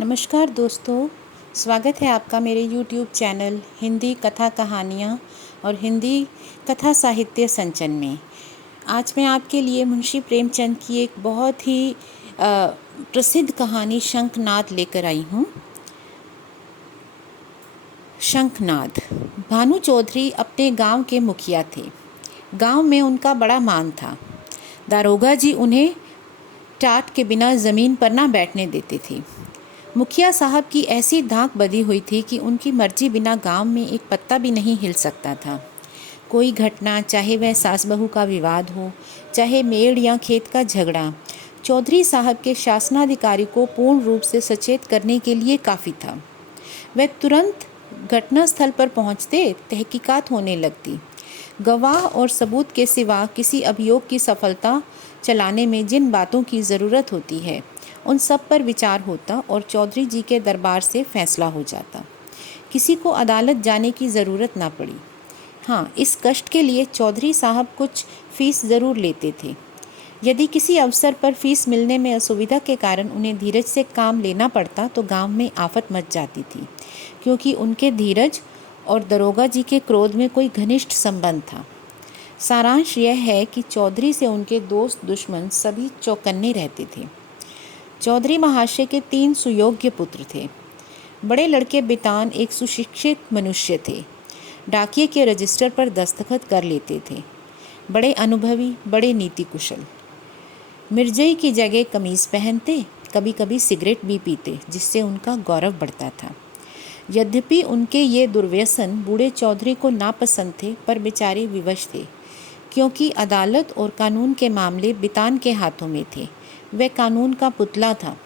नमस्कार दोस्तों, स्वागत है आपका मेरे YouTube चैनल हिंदी कथा कहानियाँ और हिंदी कथा साहित्य संचन में। आज मैं आपके लिए मुंशी प्रेमचंद की एक बहुत ही प्रसिद्ध कहानी शंखनाद लेकर आई हूँ। शंखनाद। भानु चौधरी अपने गांव के मुखिया थे। गांव में उनका बड़ा मान था। दारोगा जी उन्हें टाट के बिना ज़मीन पर ना बैठने देते थे। मुखिया साहब की ऐसी धाक बधी हुई थी कि उनकी मर्जी बिना गांव में एक पत्ता भी नहीं हिल सकता था। कोई घटना, चाहे वह सास बहू का विवाद हो, चाहे मेड़ या खेत का झगड़ा, चौधरी साहब के शासनाधिकारी को पूर्ण रूप से सचेत करने के लिए काफ़ी था। वह तुरंत घटनास्थल पर पहुंचते, तहकीकात होने लगती। गवाह और सबूत के सिवा किसी अभियोग की सफलता चलाने में जिन बातों की ज़रूरत होती है, उन सब पर विचार होता और चौधरी जी के दरबार से फैसला हो जाता। किसी को अदालत जाने की ज़रूरत ना पड़ी। हाँ, इस कष्ट के लिए चौधरी साहब कुछ फीस ज़रूर लेते थे। यदि किसी अवसर पर फीस मिलने में असुविधा के कारण उन्हें धीरज से काम लेना पड़ता तो गांव में आफत मच जाती थी, क्योंकि उनके धीरज और दरोगा जी के क्रोध में कोई घनिष्ठ संबंध था। सारांश यह है कि चौधरी से उनके दोस्त दुश्मन सभी चौकन्ने रहते थे। चौधरी महाशय के 3 सुयोग्य पुत्र थे। बड़े लड़के बितान एक सुशिक्षित मनुष्य थे। डाकिये के रजिस्टर पर दस्तखत कर लेते थे। बड़े अनुभवी, बड़े नीति कुशल। मिर्जई की जगह कमीज़ पहनते, कभी कभी सिगरेट भी पीते, जिससे उनका गौरव बढ़ता था। यद्यपि उनके ये दुर्व्यसन बूढ़े चौधरी को नापसंद थे, पर बेचारे विवश थे, क्योंकि अदालत और कानून के मामले बितान के हाथों में थे। वह कानून का पुतला था।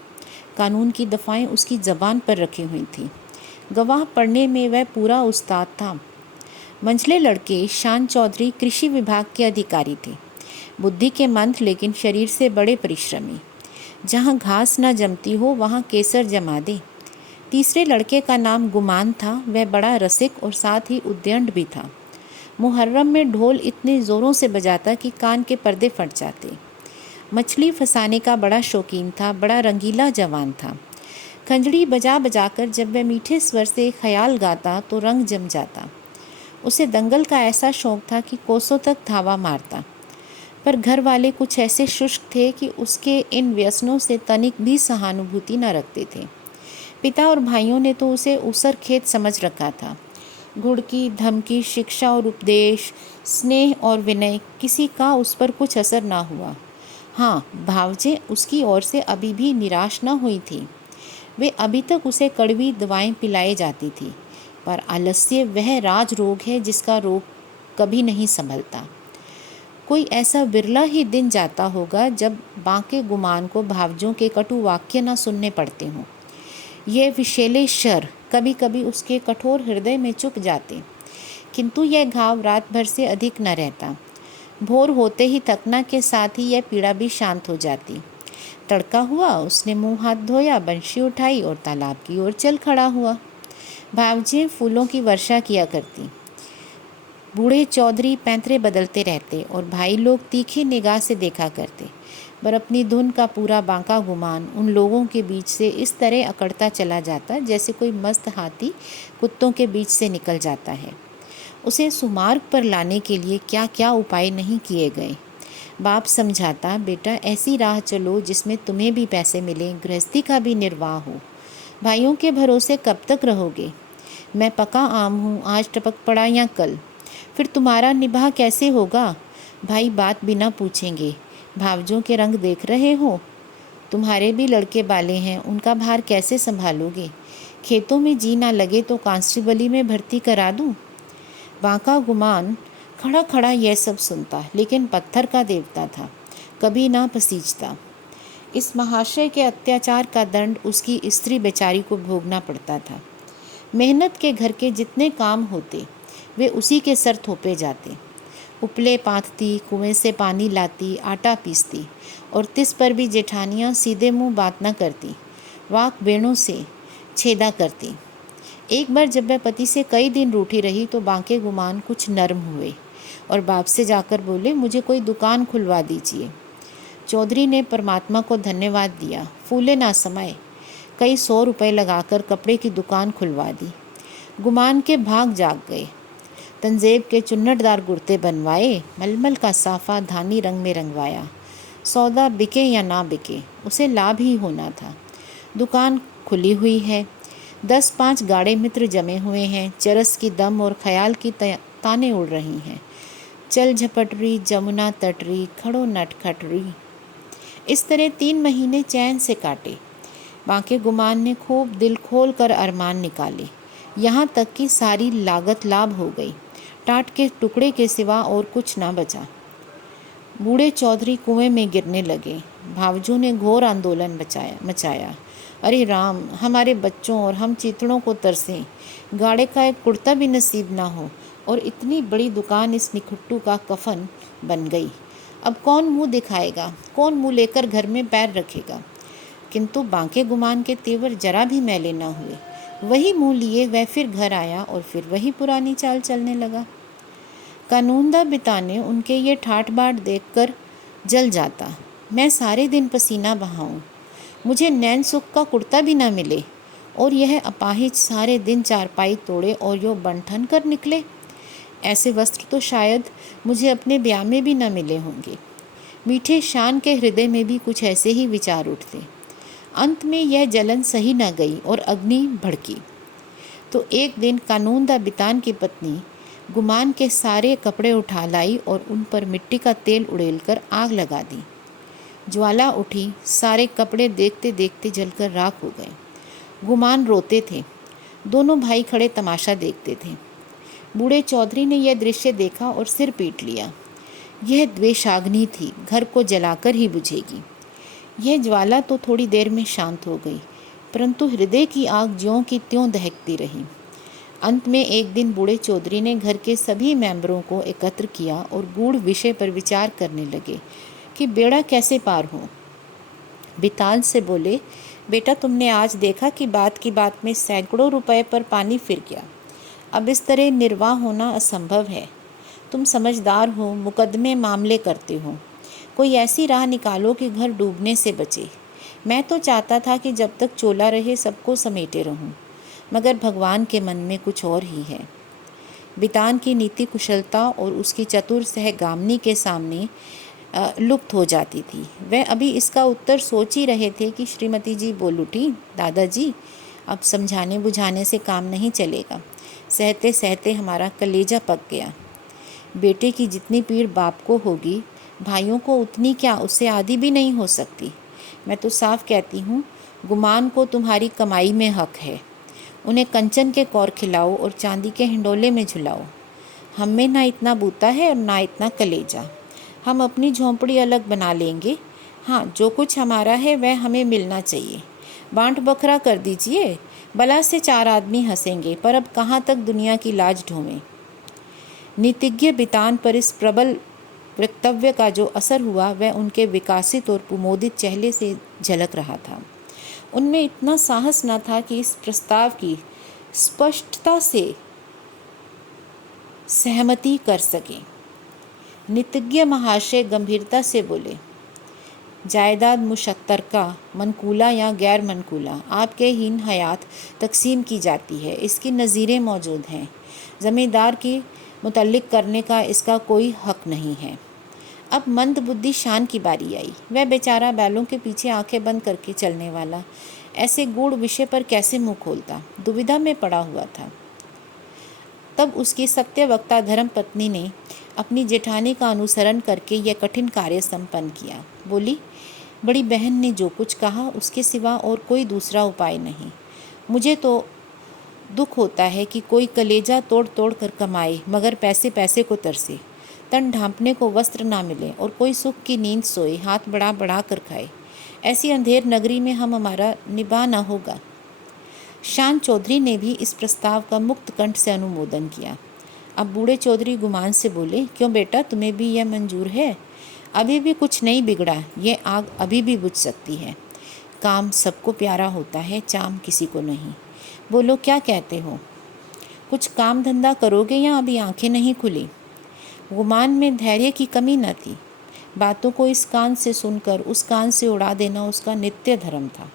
कानून की दफ़ाएं उसकी ज़बान पर रखी हुई थी। गवाह पढ़ने में वह पूरा उस्ताद था। मंझले लड़के शान चौधरी कृषि विभाग के अधिकारी थे। बुद्धि के मंद, लेकिन शरीर से बड़े परिश्रमी। जहाँ घास न जमती हो वहाँ केसर जमा दे। तीसरे लड़के का नाम गुमान था। वह बड़ा रसिक और साथ ही उद्दंड भी था। मुहर्रम में ढोल इतने ज़ोरों से बजाता कि कान के पर्दे फट जाते। मछली फंसाने का बड़ा शौकीन था। बड़ा रंगीला जवान था। खंजड़ी बजा बजाकर जब वह मीठे स्वर से ख्याल गाता तो रंग जम जाता। उसे दंगल का ऐसा शौक था कि कोसों तक धावा मारता। पर घर वाले कुछ ऐसे शुष्क थे कि उसके इन व्यसनों से तनिक भी सहानुभूति न रखते थे। पिता और भाइयों ने तो उसे ऊसर खेत समझ रखा था। घुड़की, धमकी, शिक्षा और उपदेश, स्नेह और विनय, किसी का उस पर कुछ असर ना हुआ। हाँ, भावजें उसकी ओर से अभी भी निराश न हुई थी। वे अभी तक उसे कड़वी दवाएं पिलाई जाती थी, पर आलस्य वह राज रोग है जिसका रोग कभी नहीं संभलता। कोई ऐसा विरला ही दिन जाता होगा जब बांके गुमान को भावजों के कटु वाक्य न सुनने पड़ते हों। ये विषैले शर कभी कभी उसके कठोर हृदय में चुप जाते, किंतु यह घाव रात भर से अधिक न रहता। भोर होते ही थकना के साथ ही यह पीड़ा भी शांत हो जाती। तड़का हुआ, उसने मुंह हाथ धोया, बंशी उठाई और तालाब की ओर चल खड़ा हुआ। भावजें फूलों की वर्षा किया करती। बूढ़े चौधरी पैंतरे बदलते रहते और भाई लोग तीखी निगाह से देखा करते। पर अपनी धुन का पूरा बांका गुमान उन लोगों के बीच से इस तरह अकड़ता चला जाता जैसे कोई मस्त हाथी कुत्तों के बीच से निकल जाता है। उसे सुमार्ग पर लाने के लिए क्या क्या उपाय नहीं किए गए। बाप समझाता, बेटा ऐसी राह चलो जिसमें तुम्हें भी पैसे मिलें, गृहस्थी का भी निर्वाह हो। भाइयों के भरोसे कब तक रहोगे? मैं पका आम हूँ, आज टपक पड़ा या कल। फिर तुम्हारा निभाह कैसे होगा? भाई बात बिना पूछेंगे। भावजों के रंग देख रहे हो? तुम्हारे भी लड़के बाले हैं, उनका भार कैसे संभालोगे? खेतों में जी ना लगे तो कांस्टेबली में भर्ती करा दूँ? बांका गुमान खड़ा खड़ा यह सब सुनता, लेकिन पत्थर का देवता था, कभी ना पसीजता। इस महाशय के अत्याचार का दंड उसकी स्त्री बेचारी को भोगना पड़ता था। मेहनत के घर के जितने काम होते वे उसी के सर थोपे जाते। उपले पाथती, कुएं से पानी लाती, आटा पीसती, और तिस पर भी जेठानियाँ सीधे मुंह बात न करती, वाक बेणों से छेदा करती। एक बार जब वह पति से कई दिन रूठी रही तो बांके गुमान कुछ नर्म हुए और बाप से जाकर बोले, मुझे कोई दुकान खुलवा दीजिए। चौधरी ने परमात्मा को धन्यवाद दिया, फूले ना समाए। कई 100 रुपए लगाकर कपड़े की दुकान खुलवा दी। गुमान के भाग जाग गए। तंजेब के चुन्नटदार कुर्ते बनवाए, मलमल का साफ़ा धानी रंग में रंगवाया। सौदा बिके या ना बिके, उसे लाभ ही होना था। दुकान खुली हुई है, 10-5 गाढ़े मित्र जमे हुए हैं, चरस की दम और ख्याल की ताने उड़ रही हैं। चल झपटरी जमुना तटरी खड़ो नटखटरी। इस तरह 3 महीने चैन से काटे। बांके गुमान ने खूब दिल खोल कर अरमान निकाले, यहाँ तक कि सारी लागत लाभ हो गई। टाट के टुकड़े के सिवा और कुछ ना बचा। बूढ़े चौधरी कुएं में गिरने लगे। भावजू ने घोर आंदोलन मचाया। अरे राम, हमारे बच्चों और हम चीतड़ों को तरसें, गाड़े का एक कुर्ता भी नसीब ना हो, और इतनी बड़ी दुकान इस निखुट्टू का कफन बन गई। अब कौन मुंह दिखाएगा, कौन मुंह लेकर घर में पैर रखेगा। किंतु बांके गुमान के तेवर जरा भी मैले न हुए। वही मुंह लिए वह फिर घर आया और फिर वही पुरानी चाल चलने लगा। कानूनदा बिताने उनके ये ठाट बाट देखकर जल जाता। मैं सारे दिन पसीना बहाऊं, मुझे नैन सुख का कुर्ता भी ना मिले, और यह अपाहिज सारे दिन चारपाई तोड़े और यो बंठन कर निकले। ऐसे वस्त्र तो शायद मुझे अपने ब्याह में भी न मिले होंगे। मीठे शान के हृदय में भी कुछ ऐसे ही विचार उठते। अंत में यह जलन सही न गई और अग्नि भड़की। तो एक दिन कानूनदा बितान की पत्नी गुमान के सारे कपड़े उठा लाई और उन पर मिट्टी का तेल उड़ेलकर आग लगा दी। ज्वाला उठी, सारे कपड़े देखते देखते जलकर राख हो गए। गुमान रोते थे, दोनों भाई खड़े तमाशा देखते थे। बूढ़े चौधरी ने यह दृश्य देखा और सिर पीट लिया। यह द्वेषाग्नि थी, घर को जलाकर ही बुझेगी। यह ज्वाला तो थोड़ी देर में शांत हो गई, परंतु हृदय की आग ज्यों की त्यों दहकती रही। अंत में एक दिन बूढ़े चौधरी ने घर के सभी मेंबरों को एकत्र किया और गूढ़ विषय पर विचार करने लगे कि बेड़ा कैसे पार हो। बितान से बोले, बेटा, तुमने आज देखा कि बात की बात में सैकड़ों रुपए पर पानी फिर गया। अब इस तरह निर्वाह होना असंभव है। तुम समझदार हो, मुकदमे मामले करते हो, कोई ऐसी राह निकालो कि घर डूबने से बचे। मैं तो चाहता था कि जब तक चोला रहे सबको समेटे रहूं, मगर भगवान के मन में कुछ और ही है। बितान की नीति कुशलता और उसकी चतुर सहगामनी के सामने लुप्त हो जाती थी। वह अभी इसका उत्तर सोच ही रहे थे कि श्रीमती जी बोल उठी, दादाजी, अब समझाने बुझाने से काम नहीं चलेगा। सहते सहते हमारा कलेजा पक गया। बेटे की जितनी पीड़ बाप को होगी, भाइयों को उतनी क्या, उससे आधी भी नहीं हो सकती। मैं तो साफ कहती हूँ, गुमान को तुम्हारी कमाई में हक है। उन्हें कंचन के कौर खिलाओ और चांदी के हिंडोले में झुलाओ। हम में ना इतना बूता है और ना इतना कलेजा। हम अपनी झोंपड़ी अलग बना लेंगे। हाँ, जो कुछ हमारा है वह हमें मिलना चाहिए। बांट बखरा कर दीजिए, भला से 4 आदमी हंसेंगे, पर अब कहाँ तक दुनिया की लाज ढोवें। नीतिज्ञ बितान पर इस प्रबल वक्तव्य का जो असर हुआ वह उनके विकासित और कुमोदित चेहरे से झलक रहा था। उनमें इतना साहस न था कि इस प्रस्ताव की स्पष्टता से सहमति कर सके। नीतिज्ञ महाशय गंभीरता से बोले, जायदाद मुशत्तरका, मनकूला या गैर मनकूला, आपके हीन हयात तकसीम की जाती है। इसकी नज़ीरें मौजूद हैं। ज़मींदार की मुतल्लिक करने का इसका कोई हक नहीं है। अब मंद बुद्धि शान की बारी आई। वह बेचारा बैलों के पीछे आंखें बंद करके चलने वाला ऐसे गूढ़ विषय पर कैसे मुंह खोलता, दुविधा में पड़ा हुआ था। तब उसकी सत्यवक्ता धर्मपत्नी ने अपनी जेठानी का अनुसरण करके यह कठिन कार्य संपन्न किया। बोली, बड़ी बहन ने जो कुछ कहा उसके सिवा और कोई दूसरा उपाय नहीं। मुझे तो दुख होता है कि कोई कलेजा तोड़ तोड़ कर कमाए, मगर पैसे पैसे को तरसे, तन ढांपने को वस्त्र ना मिले और कोई सुख की नींद सोए, हाथ बढ़ा बढ़ा कर खाए। ऐसी अंधेर नगरी में हमारा निभा न होगा। शान चौधरी ने भी इस प्रस्ताव का मुक्त कंठ से अनुमोदन किया। अब बूढ़े चौधरी गुमान से बोले, क्यों बेटा, तुम्हें भी यह मंजूर है? अभी भी कुछ नहीं बिगड़ा, ये आग अभी भी बुझ सकती है। काम सबको प्यारा होता है, चाम किसी को नहीं। बोलो, क्या कहते हो? कुछ काम धंधा करोगे या अभी आंखें नहीं खुली? गुमान में धैर्य की कमी न थी। बातों को इस कान से सुनकर उस कान से उड़ा देना उसका नित्य धर्म था।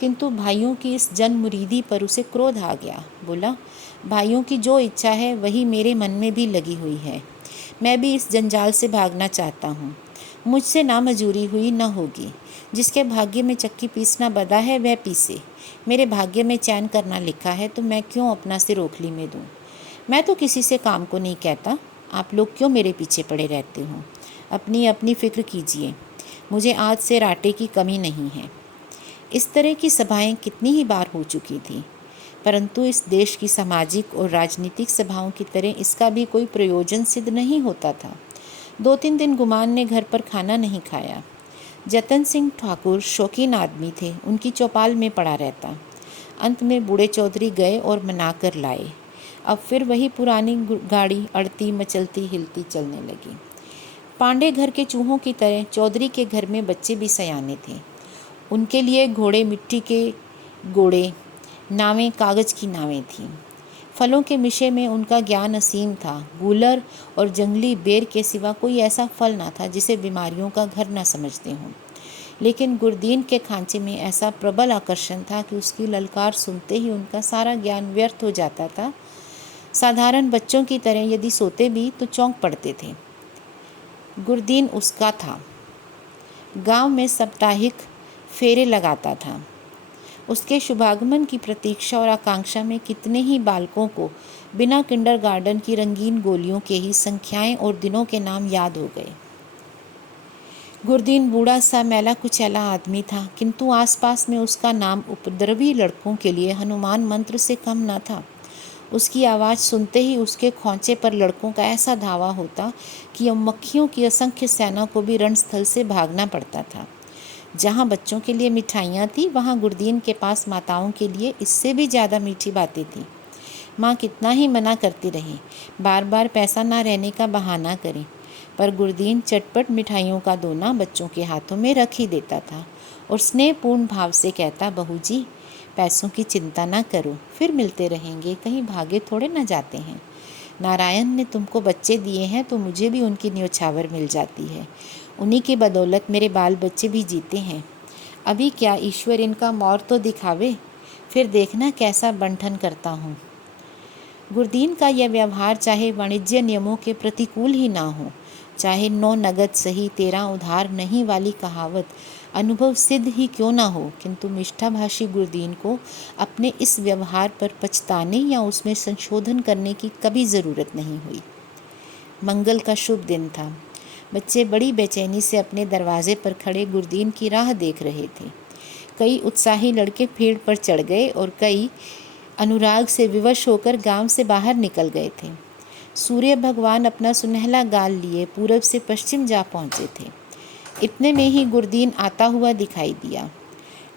किंतु भाइयों की इस जनमुरीदी पर उसे क्रोध आ गया। बोला, भाइयों की जो इच्छा है वही मेरे मन में भी लगी हुई है। मैं भी इस जंजाल से भागना चाहता हूँ। मुझसे ना मजूरी हुई न होगी। जिसके भाग्य में चक्की पीसना बधा है वह पीसे। मेरे भाग्य में चैन करना लिखा है तो मैं क्यों अपना सिर ओखली में दूँ। मैं तो किसी से काम को नहीं कहता। आप लोग क्यों मेरे पीछे पड़े रहते हो। अपनी अपनी फ़िक्र कीजिए। मुझे आज से राटे की कमी नहीं है। इस तरह की सभाएं कितनी ही बार हो चुकी थी, परंतु इस देश की सामाजिक और राजनीतिक सभाओं की तरह इसका भी कोई प्रयोजन सिद्ध नहीं होता था। 2-3 दिन गुमान ने घर पर खाना नहीं खाया। जतन सिंह ठाकुर शौकीन आदमी थे, उनकी चौपाल में पड़ा रहता। अंत में बूढ़े चौधरी गए और मना कर लाए। अब फिर वही पुरानी गाड़ी अड़ती मचलती हिलती चलने लगी। पांडे घर के चूहों की तरह चौधरी के घर में बच्चे भी सयाने थे। उनके लिए घोड़े मिट्टी के घोड़े, नावें कागज़ की नावें थीं। फलों के विषय में उनका ज्ञान असीम था। गूलर और जंगली बेर के सिवा कोई ऐसा फल ना था जिसे बीमारियों का घर न समझते हों। लेकिन गुरदीन के खांचे में ऐसा प्रबल आकर्षण था कि उसकी ललकार सुनते ही उनका सारा ज्ञान व्यर्थ हो जाता था। साधारण बच्चों की तरह यदि सोते भी तो चौंक पड़ते थे। गुरदीन उसका था। गांव में साप्ताहिक फेरे लगाता था। उसके शुभागमन की प्रतीक्षा और आकांक्षा में कितने ही बालकों को बिना किंडरगार्टन की रंगीन गोलियों के ही संख्याएं और दिनों के नाम याद हो गए। गुरदीन बूढ़ा सा मैला कुचैला आदमी था, किंतु आसपास में उसका नाम उपद्रवी लड़कों के लिए हनुमान मंत्र से कम न था। उसकी आवाज़ सुनते ही उसके खोंचे पर लड़कों का ऐसा धावा होता कि मक्खियों की असंख्य सेना को भी रणस्थल से भागना पड़ता था। जहाँ बच्चों के लिए मिठाइयाँ थी, वहाँ गुरदीन के पास माताओं के लिए इससे भी ज़्यादा मीठी बातें थीं। माँ कितना ही मना करती रही, बार बार पैसा ना रहने का बहाना करें, पर गुरदीन चटपट मिठाइयों का दोना बच्चों के हाथों में रख ही देता था और स्नेहपूर्ण भाव से कहता, बहू जी, पैसों की चिंता ना करो, फिर मिलते रहेंगे, कहीं भागे थोड़े ना जाते हैं। नारायण ने तुमको बच्चे दिए हैं तो मुझे भी उनकी न्योछावर मिल जाती है। उन्हीं की बदौलत मेरे बाल बच्चे भी जीते हैं। अभी क्या ईश्वर इनका मौर तो दिखावे, फिर देखना कैसा बंठन करता हूँ। गुरदीन का यह व्यवहार चाहे वाणिज्य नियमों के प्रतिकूल ही ना हो, चाहे 9 नगद सही 13 उधार नहीं वाली कहावत अनुभव सिद्ध ही क्यों ना हो, किंतु मिष्ठाभाषी गुरदीन को अपने इस व्यवहार पर पछताने या उसमें संशोधन करने की कभी ज़रूरत नहीं हुई। मंगल का शुभ दिन था। बच्चे बड़ी बेचैनी से अपने दरवाजे पर खड़े गुरदीन की राह देख रहे थे। कई उत्साही लड़के पेड़ पर चढ़ गए और कई अनुराग से विवश होकर गांव से बाहर निकल गए थे। सूर्य भगवान अपना सुनहला गाल लिए पूरब से पश्चिम जा पहुँचे थे। इतने में ही गुरदीन आता हुआ दिखाई दिया।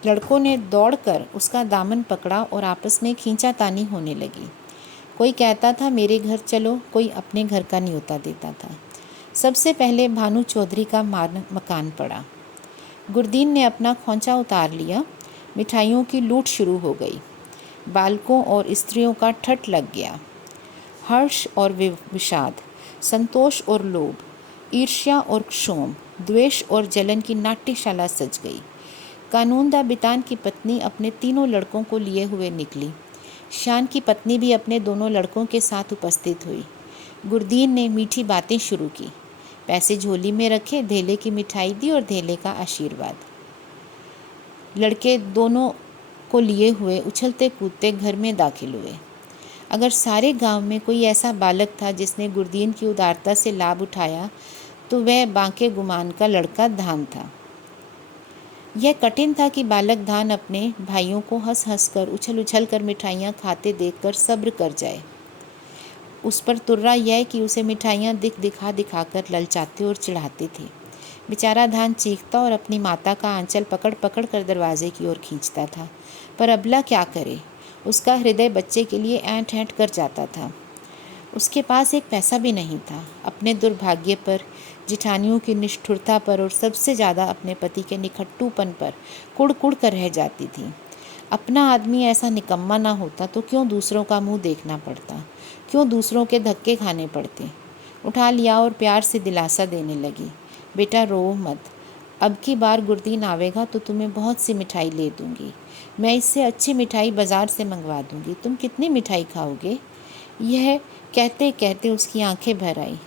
लड़कों ने दौड़कर उसका दामन पकड़ा और आपस में खींचातानी होने लगी। कोई कहता था मेरे घर चलो, कोई अपने घर का न्योता देता था। सबसे पहले भानु चौधरी का मकान पड़ा। गुरदीन ने अपना खोंचा उतार लिया। मिठाइयों की लूट शुरू हो गई। बालकों और स्त्रियों का ठठ लग गया। हर्ष और विषाद, संतोष और लोभ, ईर्ष्या और क्षोभ, द्वेष और जलन की नाट्यशाला सज गई। कानूनदा बितान की पत्नी अपने तीनों लड़कों को लिए हुए निकली। शान की पत्नी भी अपने दोनों लड़कों के साथ उपस्थित हुई। गुरदीन ने मीठी बातें शुरू की। पैसे झोली में रखे, धेले की मिठाई दी और धेले का आशीर्वाद। लड़के दोनों को लिए हुए उछलते कूदते घर में दाखिल हुए। अगर सारे गांव में कोई ऐसा बालक था जिसने गुरदीन की उदारता से लाभ उठाया तो वह बांके गुमान का लड़का धान था। यह कठिन था कि बालक धान अपने भाइयों को हंस हंस कर उछल उछल कर मिठाइयाँ खाते देखकर सब्र कर जाए। उस पर तुर्रा यह कि उसे मिठाइयाँ दिखा कर ललचाते और चिढ़ाते थे। बेचारा धान चीखता और अपनी माता का आंचल पकड़ पकड़ कर दरवाजे की ओर खींचता था, पर अबला क्या करे, उसका हृदय बच्चे के लिए ऐंठ ऐंठ कर जाता था। उसके पास एक पैसा भी नहीं था। अपने दुर्भाग्य पर, जिठानियों की निष्ठुरता पर और सबसे ज़्यादा अपने पति के निखट्टूपन पर कुड़ कुड़ कर रह जाती थी। अपना आदमी ऐसा निकम्मा ना होता तो क्यों दूसरों का मुंह देखना पड़ता, क्यों दूसरों के धक्के खाने पड़ते। उठा लिया और प्यार से दिलासा देने लगी, बेटा रो मत, अब की बार गुरदीन आवेगा तो तुम्हें बहुत सी मिठाई ले दूँगी। मैं इससे अच्छी मिठाई बाज़ार से मंगवा दूँगी। तुम कितनी मिठाई खाओगे? यह कहते कहते उसकी आंखें भर आई।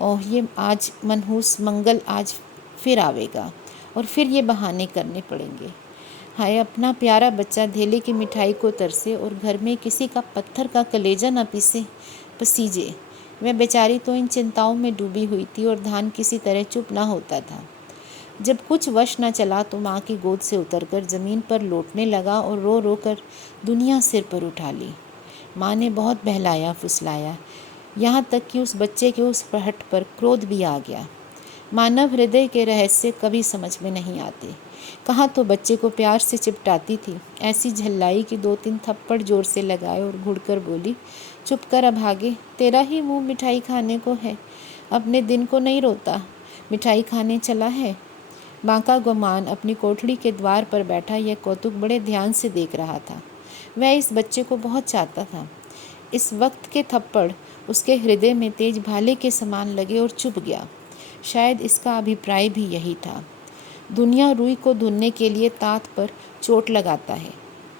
ओह, ये आज मनहूस मंगल आज फिर आवेगा और फिर ये बहाने करने पड़ेंगे। हाय, अपना प्यारा बच्चा धेले की मिठाई को तरसे और घर में किसी का पत्थर का कलेजा न पसीजे। वह बेचारी तो इन चिंताओं में डूबी हुई थी और धान किसी तरह चुप ना होता था। जब कुछ वश न चला तो माँ की गोद से उतरकर ज़मीन पर लौटने लगा और रो रो कर दुनिया सिर पर उठा ली। माँ ने बहुत बहलाया फुसलाया, यहाँ तक कि उस बच्चे के उस पहट पर क्रोध भी आ गया। मानव हृदय के रहस्य कभी समझ में नहीं आते। कहाँ तो बच्चे को प्यार से चिपटाती थी, ऐसी झल्लाई कि 2-3 थप्पड़ जोर से लगाए और घुड़कर बोली, चुप कर अब आगे, तेरा ही मुँह मिठाई खाने को है, अपने दिन को नहीं रोता, मिठाई खाने चला है। बांका गुमान अपनी कोठड़ी के द्वार पर बैठा यह कौतुक बड़े ध्यान से देख रहा था। वह इस बच्चे को बहुत चाहता था। इस वक्त के थप्पड़ उसके हृदय में तेज भाले के समान लगे और चुभ गया। शायद इसका अभिप्राय भी यही था। दुनिया रुई को धुनने के लिए ताक पर चोट लगाता है।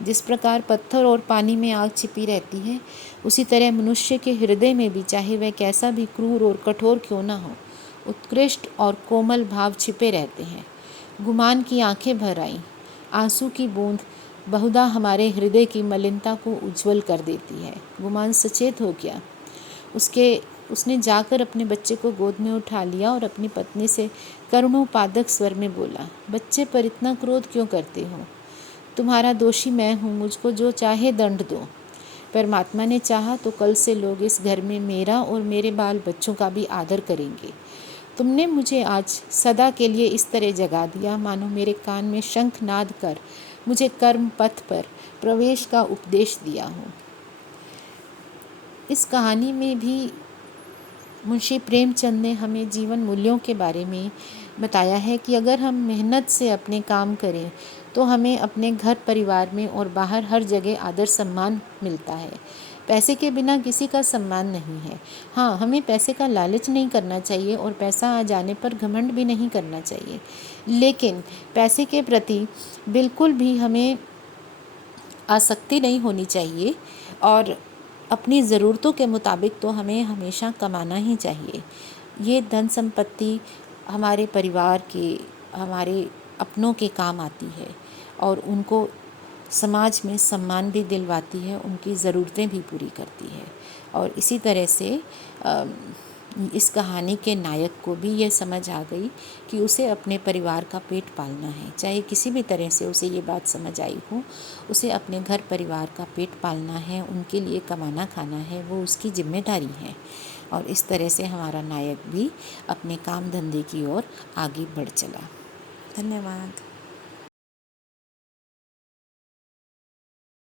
जिस प्रकार पत्थर और पानी में आग छिपी रहती है, उसी तरह मनुष्य के हृदय में भी, चाहे वह कैसा भी क्रूर और कठोर क्यों न हो, उत्कृष्ट और कोमल भाव छिपे रहते हैं। गुमान की आंखें भर आईं। आंसू की बूंद बहुधा हमारे हृदय की मलिनता को उज्ज्वल कर देती है। गुमान सचेत हो गया। उसने जाकर अपने बच्चे को गोद में उठा लिया और अपनी पत्नी से करुणोपादक स्वर में बोला, बच्चे पर इतना क्रोध क्यों करते हो? तुम्हारा दोषी मैं हूँ, मुझको जो चाहे दंड दो। परमात्मा ने चाहा तो कल से लोग इस घर में मेरा और मेरे बाल बच्चों का भी आदर करेंगे। तुमने मुझे आज सदा के लिए इस तरह जगा दिया मानो मेरे कान में शंख नाद कर मुझे कर्म पथ पर प्रवेश का उपदेश दिया हो। इस कहानी में भी मुंशी प्रेमचंद ने हमें जीवन मूल्यों के बारे में बताया है कि अगर हम मेहनत से अपने काम करें तो हमें अपने घर परिवार में और बाहर हर जगह आदर सम्मान मिलता है। पैसे के बिना किसी का सम्मान नहीं है। हाँ, हमें पैसे का लालच नहीं करना चाहिए और पैसा आ जाने पर घमंड भी नहीं करना चाहिए, लेकिन पैसे के प्रति बिल्कुल भी हमें आसक्ति नहीं होनी चाहिए और अपनी ज़रूरतों के मुताबिक तो हमें हमेशा कमाना ही चाहिए। ये धन संपत्ति हमारे परिवार के, हमारे अपनों के काम आती है और उनको समाज में सम्मान भी दिलवाती है, उनकी ज़रूरतें भी पूरी करती है। और इसी तरह से इस कहानी के नायक को भी यह समझ आ गई कि उसे अपने परिवार का पेट पालना है। चाहे किसी भी तरह से उसे ये बात समझ आई हो, उसे अपने घर परिवार का पेट पालना है, उनके लिए कमाना खाना है, वो उसकी जिम्मेदारी है। और इस तरह से हमारा नायक भी अपने काम धंधे की ओर आगे बढ़ चला। धन्यवाद।